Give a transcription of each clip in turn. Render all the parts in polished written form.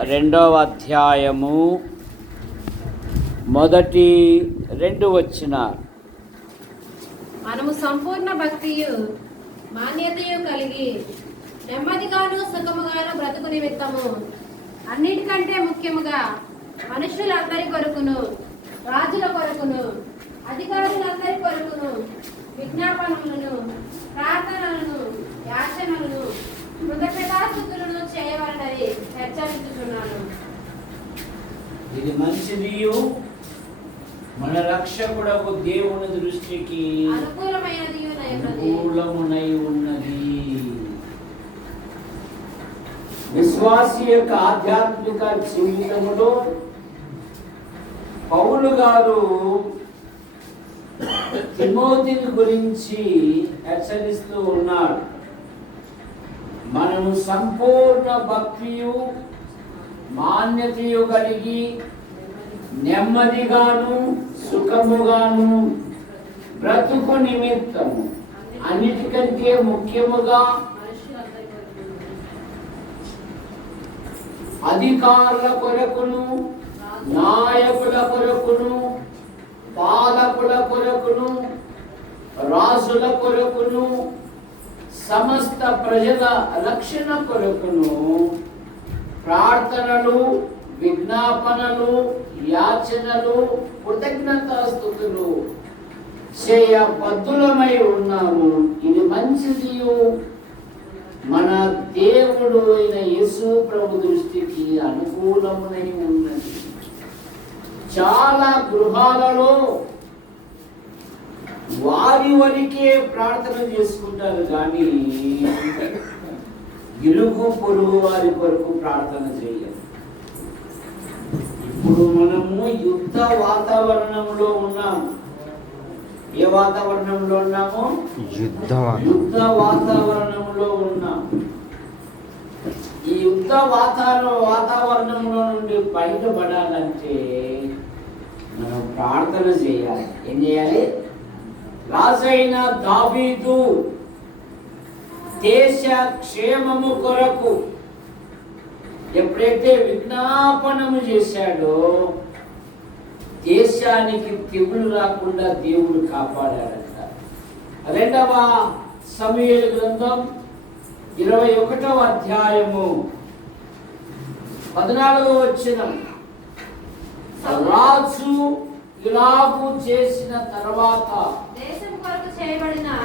2వ అధ్యాయము మొదటి 2 వచనాలు. మనము సంపూర్ణ భక్తియు మాన్యతయు కలిగి నెమ్మదిగాను సుఖముగాను బ్రతుకు నిమిత్తము అన్నిటికంటే ముఖ్యముగా మనుషులందరి కొరకును, రాజుల కొరకును, అధికారులందరి కొరకును విజ్ఞాపనములను, ప్రార్థనలను, యాచనలను, కృతజ్ఞతాస్తుతులను చేయవలనని హెచ్చరించుచున్నాను. ఇది మంచిదియు మన రక్షకుడకు దేవుని దృష్టికి అనుకూలమునై ఉన్నది. విశ్వాసి యొక్క ఆధ్యాత్మిక జీవితంలో పౌలు గారు తిమోతిని గురించి హెచ్చరిస్తూ ఉన్నాడు. మనము సంపూర్ణ భక్తియు మాన్యతయు కలిగి నెమ్మదిగాను సుఖముగాను బ్రతుకు నిమిత్తము అన్నిటికంటే ముఖ్యముగా అధికారుల కొరకును, నాయకుల కొరకును, పాలకుల కొరకును, రాజుల కొరకును, సమస్త ప్రజల రక్షణ కొరకును ప్రార్థనలు, విజ్ఞాపనలు, యాచనలు, కృతజ్ఞతాస్తుతులు చేయ బద్ధులమై ఉన్నాము. ఇది మంచిదియు మన దేవుడు అయిన యేసు ప్రభు దృష్టికి అనుకూలమునై ఉన్నది. చాలా గృహాలలో వారి వరకే ప్రార్థన చేసుకుంటారు, కానీ ఇరుగు పొరుగు వారి కొరకు ప్రార్థన చేయరు. ఇప్పుడు మనము యుద్ధ వాతావరణంలో ఉన్నాము. ఏ వాతావరణంలో ఉన్నాము? యుద్ధ వాతావరణంలో ఉన్నాము. ఈ యుద్ధ వాతావరణంలో నుండి బయటపడాలంటే మనం ప్రార్థన చేయాలి. ఏం చేయాలి? రాజైన దావీదు దేశ క్షేమము కొరకు ఎప్పుడైతే విజ్ఞాపనము చేశాడో దేశానికి తెగులు రాకుండా దేవుడు కాపాడాడంట. 2వ సమూయేలు గ్రంథం 21వ అధ్యాయము 14వ వచనం. రాజు ఇలాగు చేసిన తర్వాత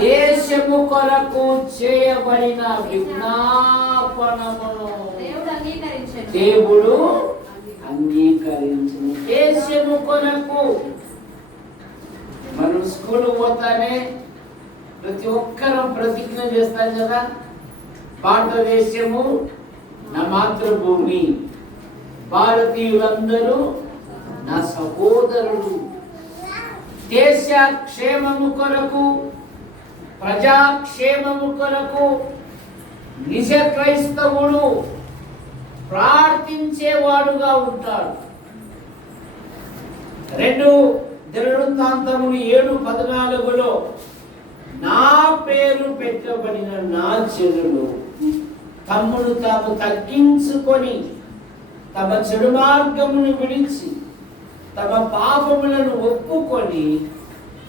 దేశము కొరకు చేయబడిన విజ్ఞాపనమును దేవుడు అంగీకరించిన. దేశము కొరకు మనం స్కూల్ పోతానే ప్రతి ఒక్కరం ప్రతిజ్ఞ చేస్తాం కదా, భారతదేశము నా మాతృభూమి, భారతీయులందరూ నా సహోదరుడు. దేశ క్షేమము కొరకు, ప్రజాక్షేమము కొరకు నిజ క్రైస్తవుడు ప్రార్థించేవాడుగా ఉంటాడు. 2 దినవృత్తాంతములు 7:14 నా పేరు పెట్టబడిన నా జనులు తమ్ముడు తాము తగ్గించుకొని తమ చెడు మార్గమును విడిచి తమ పాపములను ఒప్పుకొని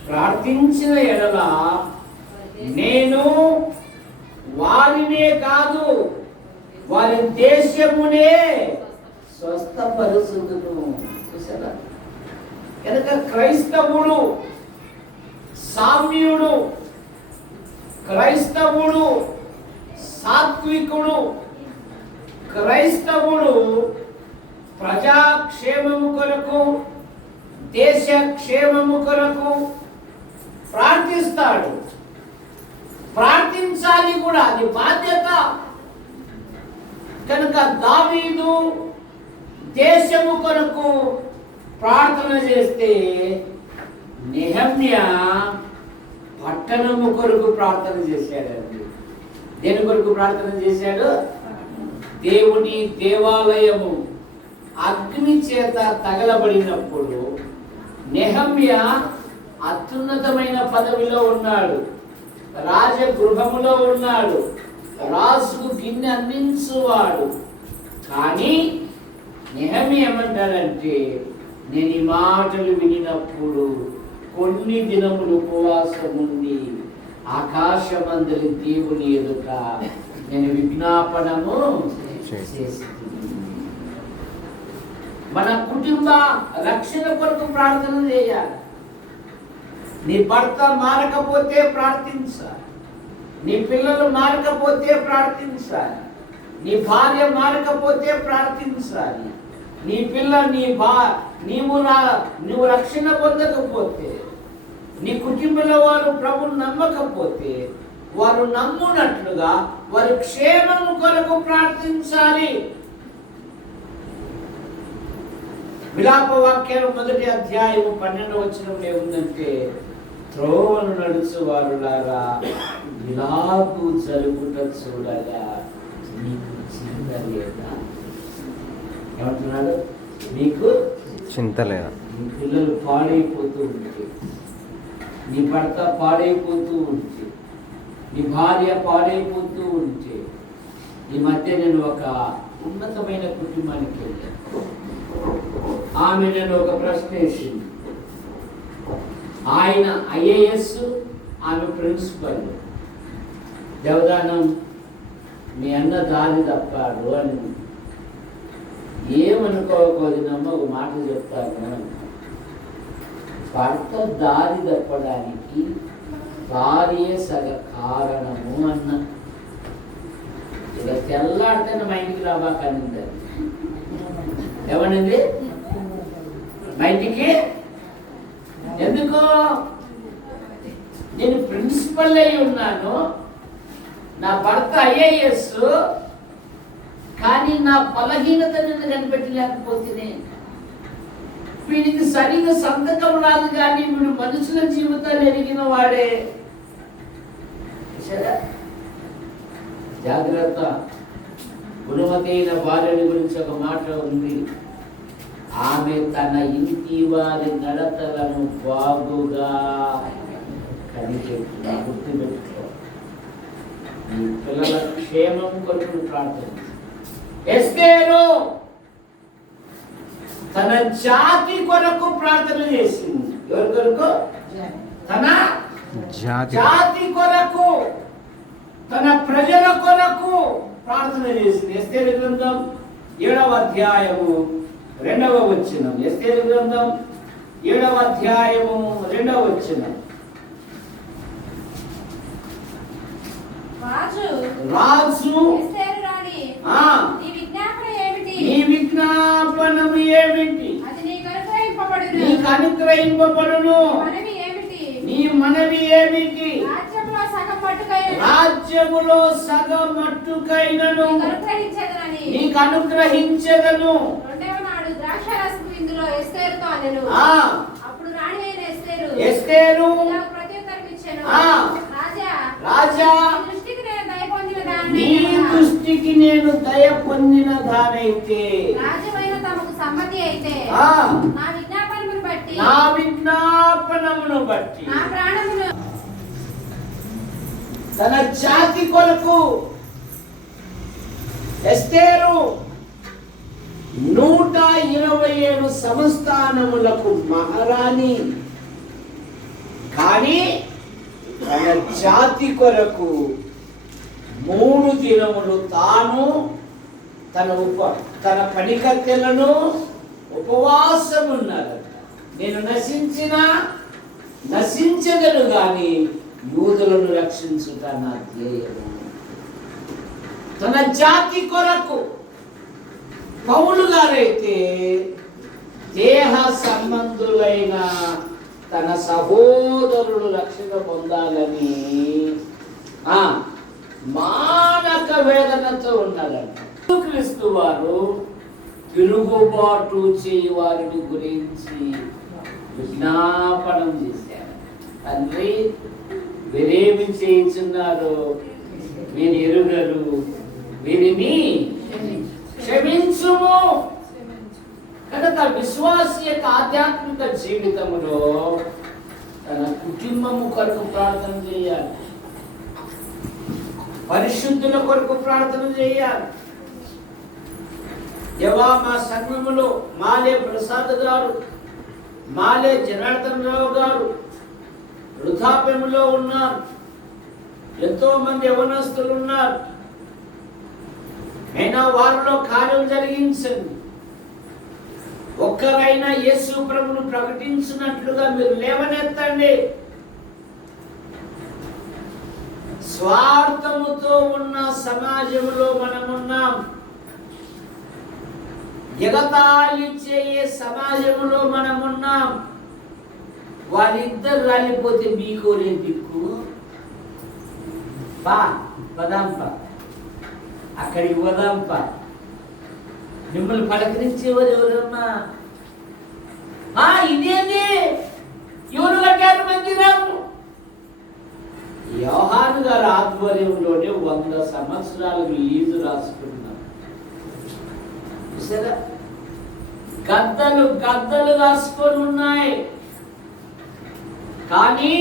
ప్రార్థించిన ఎడల నేను వారినే కాదు వారి దేశమునే స్వస్థపరుచుదును. చూసారా? కనుక క్రైస్తవుడు సామ్యుడు, క్రైస్తవుడు సాత్వికుడు, క్రైస్తవుడు ప్రజాక్షేమము కొరకు, దేశ క్షేమము కొరకు ప్రార్థిస్తాడు. ప్రార్థించాలి కూడా, అది బాధ్యత. కనుక దావీదు దేశము కొరకు ప్రార్థన చేస్తే నెహమ్యా పట్టణము కొరకు ప్రార్థన చేశాడండి. దేని కొరకు ప్రార్థన చేశాడు? దేవుని దేవాలయము అగ్ని చేత తగలబడినప్పుడు నెహమ్యా అత్యున్నతమైన పదవిలో ఉన్నాడు, రాజగృహములో ఉన్నాడు, రాజుకు గిన్నె అందించువాడు. కానీ నెహెమీయా ఏమంటాడంటే, నేను ఈ మాటలు వినినప్పుడు కొన్ని దినములు ఉపవాసం ఉండి ఆకాశమందలి దేవుని ఎదుట నేను విజ్ఞాపనము చేసి, మన కుటుంబ రక్షణ కొరకు ప్రార్థన చేయాలి. నీ భర్త మారకపోతే ప్రార్థించాలి, నీ పిల్లలు మారకపోతే ప్రార్థించాలి, నీ భార్య మారకపోతే ప్రార్థించాలి, నీ పిల్ల నీవు రక్షణ పొందకపోతే, నీ కుటుంబంలో వారు ప్రభుని నమ్మకపోతే, వారు నమ్మునట్లుగా వారి క్షేమము కొరకు ప్రార్థించాలి. విలాప వాక్యాలు 1వ అధ్యాయం 12వ వచనంలో ఏముందంటే, త్రోవను నడుచు వారులారా ఇలాగూ జరుగుట చూడగా మీకు చింత లేదా? ఏమంటున్నాడు? మీకు చింత లేదా? నీ పిల్లలు పాడైపోతూ ఉంటే, నీ భర్త పాడైపోతూ ఉంటే, నీ భార్య పాడైపోతూ ఉంటే. ఈ మధ్య నేను ఒక ఉన్నతమైన కుటుంబానికి వెళ్ళాను. ఆమె నేను ఒక ప్రశ్న వేసింది. ఆయన IAS, ఆమె ప్రిన్సిపల్. దేవదానం, మీ అన్న దారి తప్పాడు అని. ఏమనుకోకపోదినమ్మా, ఒక మాట చెప్తాను. భర్త దారి తప్పడానికి భార్య సగ కారణము అన్న. ఇక తెల్లాడితే మా ఇంటికి రాబాకనింది. ఏమనింది? మా ఇంటికి ఎందుకు? నేను ప్రిన్సిపల్ అయి ఉన్నాను, నా భర్త IAS, కానీ నా బలహీనత నిన్ను కనిపెట్టలేకపోతేనే. వీడికి సరిగా సంతకం రాదు, కానీ వీడు మనుషుల జీవితాలు ఎరిగిన వాడే. జాగ్రత్త. గుణవతైన భార్యని గురించి ఒక మాట ఉంది. ఆమె తన ఇంటి వారి నడతలను బాగుగా కనిపెట్టు. గుర్తుపెట్టుకో. ఈ పిల్లల క్షేమం కొరకు ప్రార్థన. ఎస్తేరు తన జాతి కొరకు ప్రార్థన చేసింది. ఎవరి కొరకు? తన జాతి కొరకు, తన ప్రజల కొరకు ప్రార్థన చేసింది. ఎస్తేరు గ్రంథం 7వ అధ్యాయము 2వ వచనం. ఎస్తేరు గ్రంథం 7వ అధ్యాయము 2వ వచనం. రాజు నీ విజ్ఞాపనము ఏమిటి? నీకు అనుగ్రహింపబడును. నీ మనవి ఏమిటి? రాజ్యములో సగం మట్టుకైనను నీకు అనుగ్రహించెదను. ఎస్తేరు రాజా, నీ దృష్టికి నేను దయ పొందిన దానైతే, నా విజ్ఞాపనమును బట్టి తన జాతి కొరకు ఎస్తేరు 127 సంస్థానములకు మహారాణి. కానీ తన జాతి కొరకు 3 దినములు తాను తన పనికత్తెలను ఉపవాసం ఉన్నారట. నేను నశించగలను గాని యూదులను రక్షించుట నా ధ్యేయము. తన జాతి కొరకు. పౌలు గారైతే దేహ సంబంధులైన తన సహోదరులు రక్షణ పొందాలని మానక వేదనతో ఉన్నారంట. క్రీస్తు వారు తిరుగుబాటు చేయి వారిని గురించి విజ్ఞాపనం చేశారు. తండ్రి, వీరేమి చేయించున్నారో వీరు ఎరుగరు, వీరిని క్షమించుము. కనుక విశ్వాసి యొక్క ఆధ్యాత్మిక జీవితంలో తన కుటుంబము కొరకు ప్రార్థన చేయాలి, పరిశుద్ధుల కొరకు ప్రార్థన చేయాలి. దేవా, మా సంఘములో మాలే ప్రసాద్ గారు, మాలే జనార్దన్ రావు గారు వృద్ధాప్యంలో ఉన్నారు. ఎంతో మంది యవనస్తులు ఉన్నారు. అయినా వారిలో కార్యం జరిగించండి. ఒక్కరైనా యేసు ప్రభువును ప్రకటించినట్లుగా మీరు లేవనెత్తండి. స్వార్థముతో ఉన్న సమాజంలో మనమున్నాం. ఎగతాళి చేయే సమాజంలో మనమున్నాం. వాళ్ళిద్దరు రాలిపోతే మీకోలే దిక్కు. పదాంప అక్కడికి పోదాంప. మిమ్మల్ని పలకరించేవారు ఎవరమ్మా? ఇదేంది, ఎవరు కట్టారు మందిరము? యోహాను గారి ఆధ్వర్యంలోనే 100 సంవత్సరాలకు లీజు రాసుకున్నారు. చూసారా? గద్దలు గద్దలు రాసుకొని ఉన్నాయి. కానీ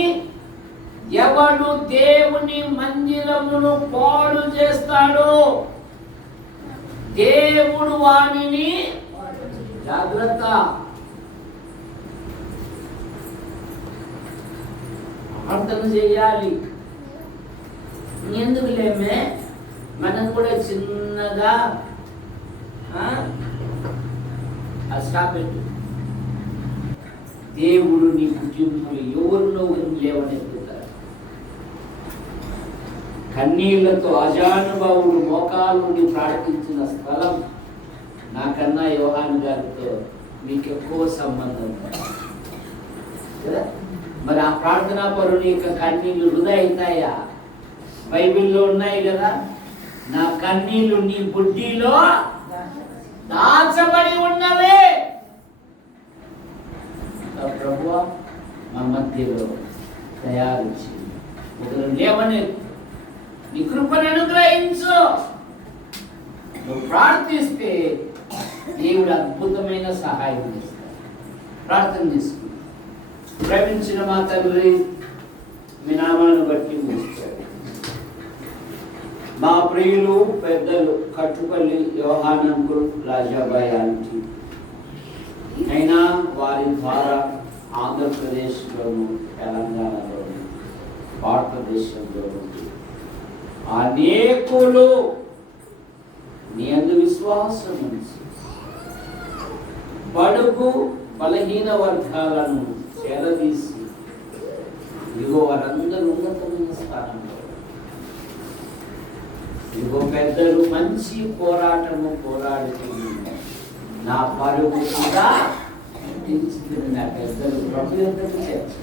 ఎవడు దేవుని మందిరమును పాడు చేస్తాడో దేవుడు వానిని, జాగ్రత్త, ప్రార్థన చేయాలి. ఎందుకు లేమే, మనం కూడా చిన్నగా పెట్టు. దేవుడు నీ కుటుంబం ఎవరిలో లేవనెత్తుతారు. కన్నీళ్లతో అజానుభావుడు మోకాలు ప్రార్థించిన స్థలం నాకన్నా యోహాను గారితో మీకు ఎక్కువ సంబంధం కదా. మరి ఆ ప్రార్థనా పరుని యొక్క కన్నీళ్లు వృధా అవుతాయా? బైబిల్లో ఉన్నాయి కదా, నా కన్నీళ్లు నీ బుడ్డిలో దాచబడి ఉన్నవే. ప్రభువా, మా మధ్యలో తయారు చేయి, ఒకరు లేవనే నీ కృపను అనుగ్రహించు. నువ్వు ప్రార్థిస్తే దేవుడు అద్భుతమైన సహాయం చేస్తాడు. ప్రార్థన చేసుకుంటాడు. ప్రేమించిన మా తండ్రి, మీ నామాలను బట్టి ఉంచాడు. మా ప్రియులు పెద్దలు కట్టుపల్లి యోహాన్ అంకుల్, రాజాబాయి ఆంటీ అయినా వారి ద్వారా ఆంధ్రప్రదేశ్లోను, తెలంగాణలోను, భారతదేశంలోను అనేకులు నీ అందు విశ్వాసం ఉంచి బడుగు బలహీన వర్గాలను చేరదీసి ఇదిగో వారందరూ ఉన్నతమైన స్థానంలో, ఇదిగో పెద్దలు మంచి పోరాటము పోరాడుతుంది. నా పరుగు కూడా తీర్చుకుని నా పెద్దలు ప్రభు యొద్దకు చేర్చు.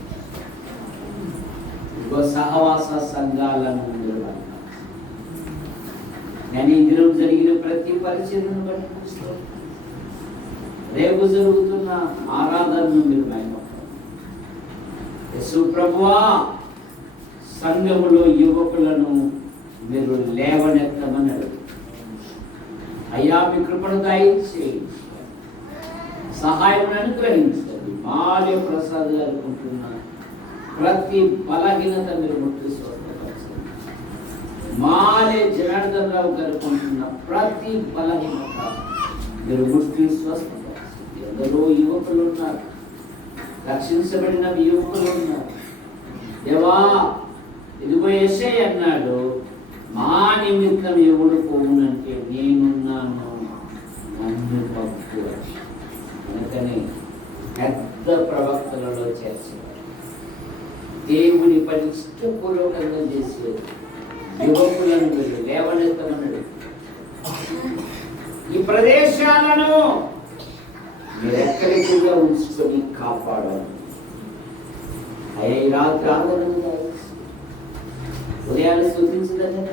ఇదిగో సహవాస సంఘాలను నిర్వహణ, నేను ఈ దినం జరిగిన ప్రతి పరిచర్యను బట్టి చూస్తాను. రేపు జరుగుతున్న ఆరాధనను మీరు యేసు ప్రభువా, సంఘములో యువకులను మీరు లేవనెత్తమన్నాడు. అయ్యా, మీ కృపను దయచేయండి, సహాయం అనుగ్రహించండి. మాలే ప్రసాద్ అనుకుంటున్న ప్రతి బలహీనత మీరు ముట్టి స్వస్థపరచండి. మాలే జనార్దన్ రావు అనుకుంటున్న ప్రతి బలహీనత మీరు ముట్టి స్వస్థపరచండి. ఎందరో యువకులు ఉన్నారు, రక్షించబడిన యువకులు ఉన్నారు. దేవా, ఇదిగో యేసయ్య అన్నాడు, మా నిమిత్తం ఎవడు పోవునంటే నేనున్నాను, నన్ను పంపు. అందుకని పెద్ద ప్రవక్తలలో చేర్చేవారు, దేవుని పని ఇష్టపూర్వకంగా చేసేది యువకులను మీరు లేవనెత్తమన్నాడు. ఈ ప్రదేశాలను మీరు ఎక్కడిగా ఉంచుకొని కాపాడాలి. అయ్యా, ఈ రాత్రి ఆదరణ ఉదయాన్ని స్తుతించదగ్గ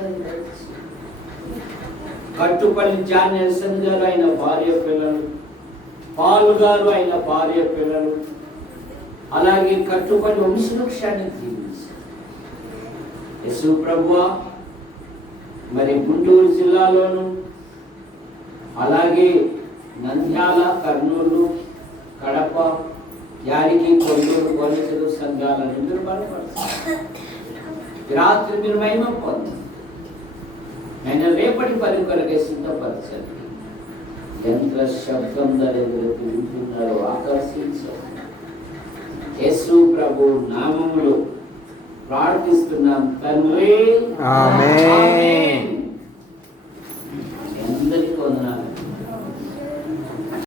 కట్టుపల్లి జాన్ నెల్సన్ గారు ఆయన భార్య పిల్లలు, పాలు గారు ఆయన భార్య పిల్లలు, అలాగే కట్టుపల్లి వంశవృక్షాన్ని జీవించారు. యేసు ప్రభువా, మరి గుంటూరు జిల్లాలోను, అలాగే నంద్యాల, కర్నూలు, కడప, యారికి, కొల్లూరు, గొల్లచెరు సంఘాలను మీరు బలపరుస్తారు. రాత్రి మీరు మహిమ పొందండి. నేను రేపటి పని కొరకే సిద్ధపరచండి. యంత్ర శబ్దం దరిద్రకి వింటున్నారో ఆకర్షించు. యేసు ప్రభు నామములో ప్రార్థిస్తున్నాం తండ్రి. ఆమేన్.